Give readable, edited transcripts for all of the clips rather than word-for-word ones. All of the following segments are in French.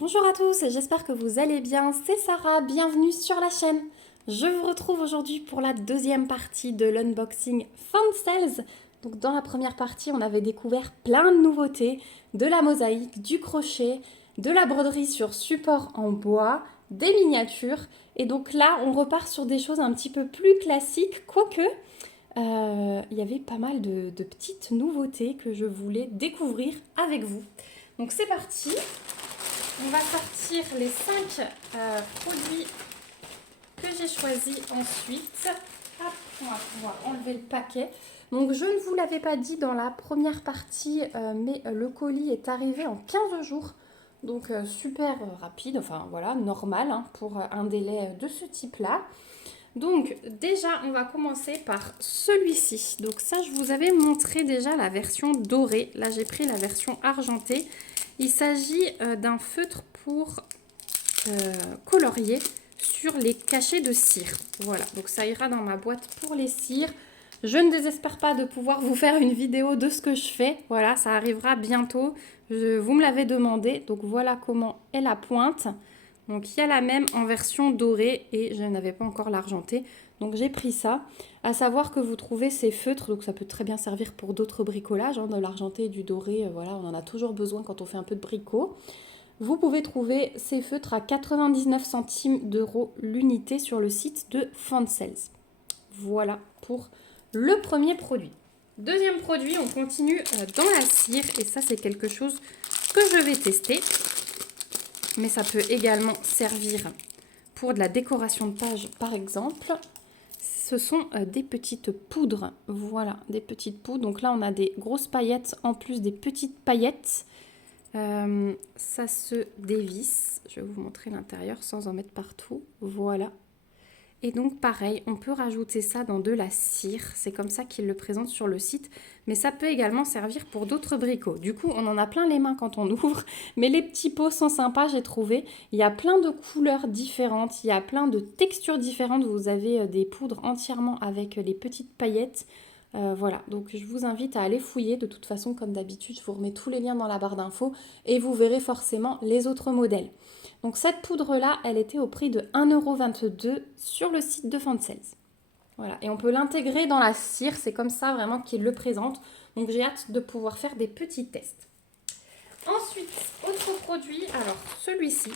Bonjour à tous, j'espère que vous allez bien, c'est Sarah, bienvenue sur la chaîne. Je vous retrouve aujourd'hui pour la deuxième partie de l'unboxing Fun Sales. Donc dans la première partie, on avait découvert plein de nouveautés, de la mosaïque, du crochet, de la broderie sur support en bois, des miniatures. Et donc là, on repart sur des choses un petit peu plus classiques, quoique il y avait pas mal de petites nouveautés que je voulais découvrir avec vous. Donc c'est parti. On va sortir les 5 produits que j'ai choisis ensuite. Hop, on va pouvoir enlever le paquet. Donc je ne vous l'avais pas dit dans la première partie, mais le colis est arrivé en 15 jours. Donc super rapide, enfin voilà, normal hein, pour un délai de ce type-là. Donc déjà, on va commencer par celui-ci. Donc ça, je vous avais montré déjà la version dorée. Là, j'ai pris la version argentée. Il s'agit d'un feutre pour colorier sur les cachets de cire. Voilà, donc ça ira dans ma boîte pour les cires. Je ne désespère pas de pouvoir vous faire une vidéo de ce que je fais. Voilà, ça arrivera bientôt. Vous me l'avez demandé, donc voilà comment est la pointe. Donc il y a la même en version dorée et je n'avais pas encore l'argenté. Donc j'ai pris ça. À savoir que vous trouvez ces feutres, donc ça peut très bien servir pour d'autres bricolages, hein, de l'argenté et du doré, voilà, on en a toujours besoin quand on fait un peu de bricot. Vous pouvez trouver ces feutres à 99 centimes d'euros l'unité sur le site de Fansales. Voilà pour le premier produit. Deuxième produit, on continue dans la cire et ça c'est quelque chose que je vais tester. Mais ça peut également servir pour de la décoration de page par exemple. Ce sont des petites poudres, voilà, des petites poudres. Donc là on a des grosses paillettes en plus des petites paillettes. Ça se dévisse, je vais vous montrer l'intérieur sans en mettre partout, voilà. Et donc pareil, on peut rajouter ça dans de la cire, c'est comme ça qu'ils le présentent sur le site, mais ça peut également servir pour d'autres bricots. Du coup, on en a plein les mains quand on ouvre, mais les petits pots sont sympas, j'ai trouvé. Il y a plein de couleurs différentes, il y a plein de textures différentes. Vous avez des poudres entièrement avec les petites paillettes. Voilà, donc je vous invite à aller fouiller. De toute façon, comme d'habitude, je vous remets tous les liens dans la barre d'infos et vous verrez forcément les autres modèles. Donc cette poudre-là, elle était au prix de 1,22 € sur le site de Fansales. Voilà, et on peut l'intégrer dans la cire, c'est comme ça vraiment qu'ils le présentent. Donc j'ai hâte de pouvoir faire des petits tests. Ensuite, autre produit, alors celui-ci,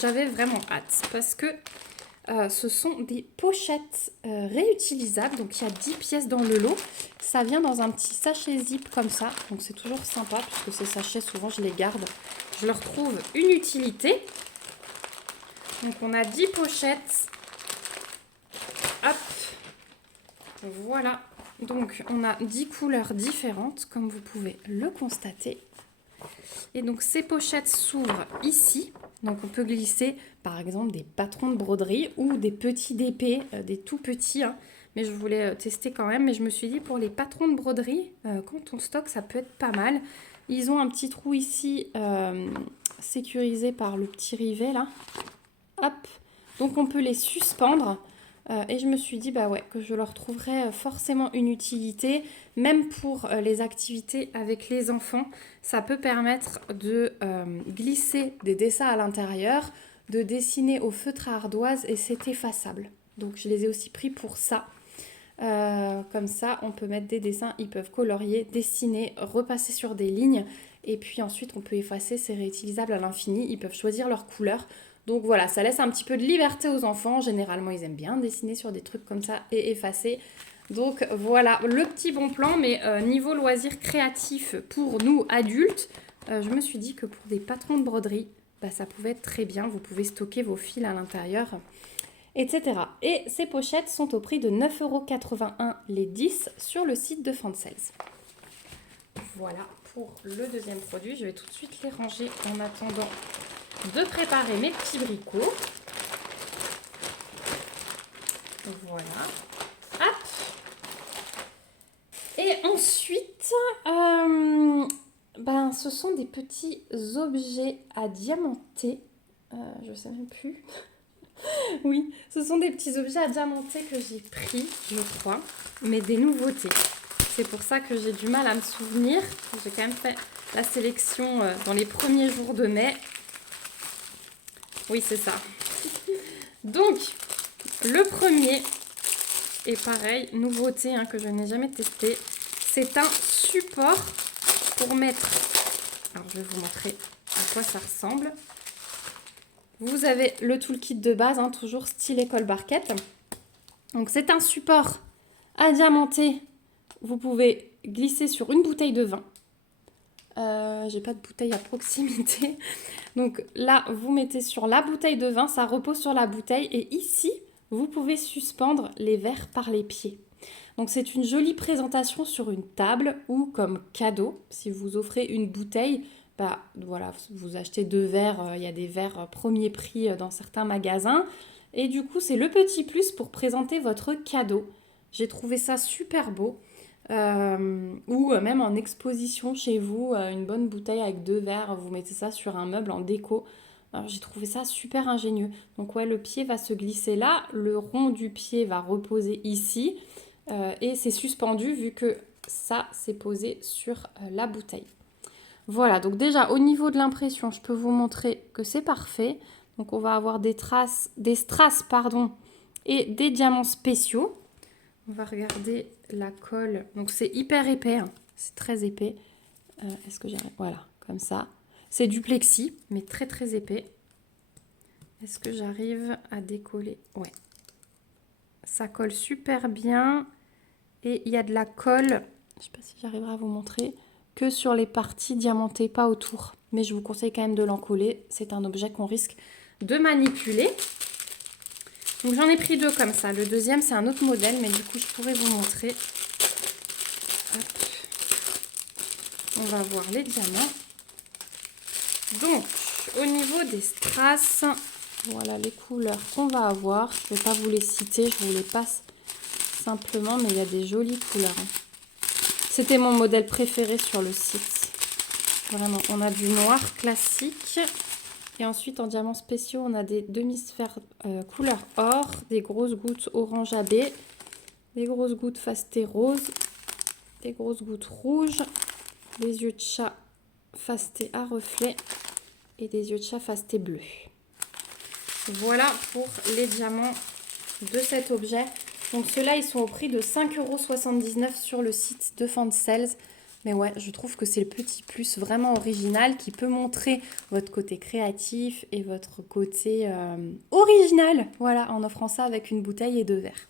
j'avais vraiment hâte parce que ce sont des pochettes réutilisables. Donc il y a 10 pièces dans le lot. Ça vient dans un petit sachet zip comme ça. Donc c'est toujours sympa puisque ces sachets, souvent je les garde. Je leur trouve une utilité. Donc on a 10 pochettes. Hop. Voilà. Donc on a 10 couleurs différentes comme vous pouvez le constater. Et donc ces pochettes s'ouvrent ici. Donc on peut glisser par exemple des patrons de broderie ou des petits DP, des tout petits. Hein. Mais je voulais tester quand même. Mais je me suis dit pour les patrons de broderie, quand on stocke, ça peut être pas mal. Ils ont un petit trou ici sécurisé par le petit rivet là. Hop, donc on peut les suspendre et je me suis dit bah ouais, que je leur trouverais forcément une utilité, même pour les activités avec les enfants. Ça peut permettre de glisser des dessins à l'intérieur, de dessiner au feutre à ardoise et c'est effaçable. Donc je les ai aussi pris pour ça. Comme ça, on peut mettre des dessins, ils peuvent colorier, dessiner, repasser sur des lignes et puis ensuite on peut effacer, c'est réutilisable à l'infini. Ils peuvent choisir leur couleur. Donc voilà, ça laisse un petit peu de liberté aux enfants. Généralement, ils aiment bien dessiner sur des trucs comme ça et effacer. Donc voilà, le petit bon plan. Mais niveau loisir créatif pour nous adultes, je me suis dit que pour des patrons de broderie, bah, ça pouvait être très bien. Vous pouvez stocker vos fils à l'intérieur, etc. Et ces pochettes sont au prix de 9,81 € les 10 sur le site de Fansales. Voilà pour le deuxième produit. Je vais tout de suite les ranger en attendant de préparer mes petits bricots. Voilà. Hop. Et ensuite, ce sont des petits objets à diamanter. Je sais même plus. Oui, ce sont des petits objets à diamanter que j'ai pris, je crois, mais des nouveautés. C'est pour ça que j'ai du mal à me souvenir. J'ai quand même fait la sélection dans les premiers jours de mai. Oui, c'est ça. Donc, le premier, et pareil, nouveauté que je n'ai jamais testé, c'est un support pour mettre... Alors, je vais vous montrer à quoi ça ressemble. Vous avez le toolkit de base, toujours style école barquette. Donc, c'est un support adiamanté. Vous pouvez glisser sur une bouteille de vin. J'ai pas de bouteille à proximité. Donc là, vous mettez sur la bouteille de vin, ça repose sur la bouteille. Et ici, vous pouvez suspendre les verres par les pieds. Donc c'est une jolie présentation sur une table ou comme cadeau. Si vous offrez une bouteille, voilà, vous achetez 2 verres. Il y a des verres premier prix dans certains magasins. Et du coup, c'est le petit plus pour présenter votre cadeau. J'ai trouvé ça super beau. Ou même en exposition chez vous, une bonne bouteille avec 2 verres, vous mettez ça sur un meuble en déco. Alors j'ai trouvé ça super ingénieux. Donc ouais, le pied va se glisser là, le rond du pied va reposer ici et c'est suspendu vu que ça c'est posé sur la bouteille. Voilà, donc déjà au niveau de l'impression, je peux vous montrer que c'est parfait. Donc on va avoir des strass et des diamants spéciaux. On va regarder la colle. Donc c'est hyper épais, c'est très épais. Est-ce que j'arrive? Voilà, comme ça. C'est du plexi, mais très très épais. Est-ce que j'arrive à décoller? Ouais. Ça colle super bien. Et il y a de la colle, je ne sais pas si j'arriverai à vous montrer, que sur les parties diamantées, pas autour. Mais je vous conseille quand même de l'encoller. C'est un objet qu'on risque de manipuler. Donc j'en ai pris 2 comme ça. Le deuxième, c'est un autre modèle, mais du coup, je pourrais vous montrer. Hop. On va voir les diamants. Donc, au niveau des strass, voilà les couleurs qu'on va avoir. Je ne vais pas vous les citer, je vous les passe simplement, mais il y a des jolies couleurs. C'était mon modèle préféré sur le site. Vraiment, on a du noir classique. Et ensuite, en diamants spéciaux, on a des demi-sphères couleur or, des grosses gouttes orange AB, des grosses gouttes fasté rose, des grosses gouttes rouges, des yeux de chat fasté à reflets et des yeux de chat fasté bleu. Voilà pour les diamants de cet objet. Donc ceux-là, ils sont au prix de 5,79 € sur le site de Fansels. Mais ouais, je trouve que c'est le petit plus vraiment original qui peut montrer votre côté créatif et votre côté original. Voilà, en offrant ça avec une bouteille et 2 verres.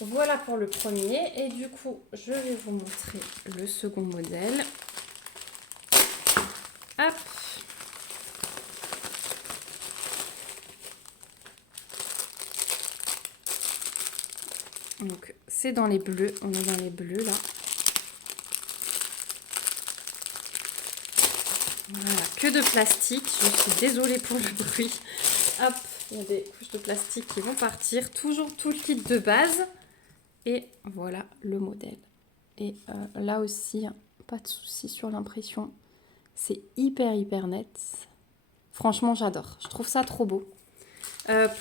Voilà pour le premier. Et du coup, je vais vous montrer le second modèle. Hop. Donc, c'est dans les bleus. On est dans les bleus, là. Voilà, que de plastique. Je suis désolée pour le bruit. Hop, il y a des couches de plastique qui vont partir. Toujours tout le kit de base. Et voilà le modèle. Et là aussi, pas de souci sur l'impression. C'est hyper net. Franchement, j'adore. Je trouve ça trop beau.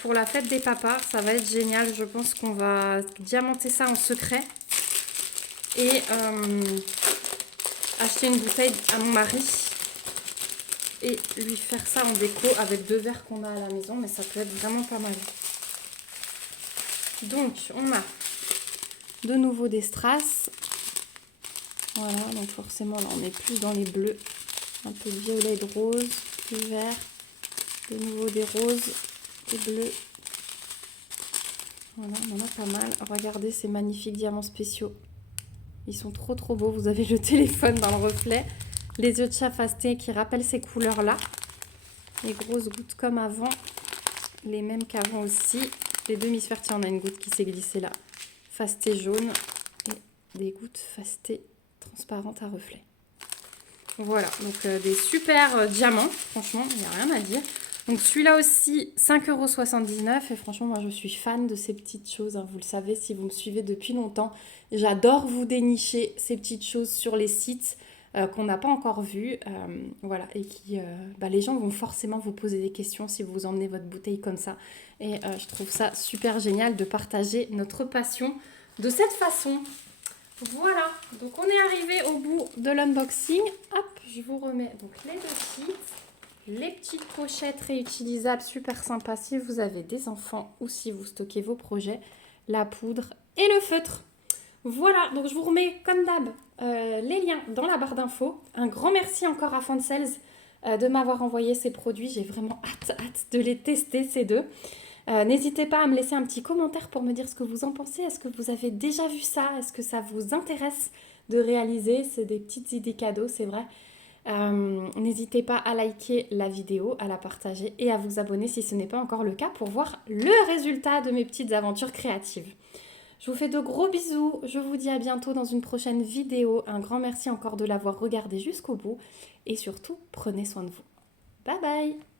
Pour la fête des papas, ça va être génial. Je pense qu'on va diamanter ça en secret. Et acheter une bouteille à mon mari. Et lui faire ça en déco avec 2 verres qu'on a à la maison. Mais ça peut être vraiment pas mal. Donc, on a de nouveau des strass. Voilà, donc forcément, là, on est plus dans les bleus. Un peu de violet, de rose, du vert. De nouveau des roses, des bleus. Voilà, on en a pas mal. Regardez ces magnifiques diamants spéciaux. Ils sont trop beaux. Vous avez le téléphone dans le reflet. Les yeux de chat fasté qui rappellent ces couleurs-là. Les grosses gouttes comme avant. Les mêmes qu'avant aussi. Les demi-sphères, tiens, on a une goutte qui s'est glissée là. Fasté jaune. Et des gouttes fasté transparentes à reflet. Voilà, donc des super diamants. Franchement, il n'y a rien à dire. Donc celui-là aussi, 5,79 € et franchement, moi je suis fan de ces petites choses. Vous le savez si vous me suivez depuis longtemps. J'adore vous dénicher ces petites choses sur les sites qu'on n'a pas encore vues. Voilà, et qui, les gens vont forcément vous poser des questions si vous emmenez votre bouteille comme ça. Et je trouve ça super génial de partager notre passion de cette façon. Voilà, donc on est arrivé au bout de l'unboxing. Hop, je vous remets donc les 2 kits. Les petites pochettes réutilisables, super sympas si vous avez des enfants ou si vous stockez vos projets, la poudre et le feutre. Voilà, donc je vous remets comme d'hab les liens dans la barre d'infos. Un grand merci encore à Fansales de m'avoir envoyé ces produits. J'ai vraiment hâte de les tester ces deux. N'hésitez pas à me laisser un petit commentaire pour me dire ce que vous en pensez. Est-ce que vous avez déjà vu ça? Est-ce que ça vous intéresse de réaliser? C'est des petites idées cadeaux, c'est vrai. N'hésitez pas à liker la vidéo, à la partager et à vous abonner si ce n'est pas encore le cas pour voir le résultat de mes petites aventures créatives. Je vous fais de gros bisous, je vous dis à bientôt dans une prochaine vidéo. Un grand merci encore de l'avoir regardé jusqu'au bout et surtout, prenez soin de vous. Bye bye!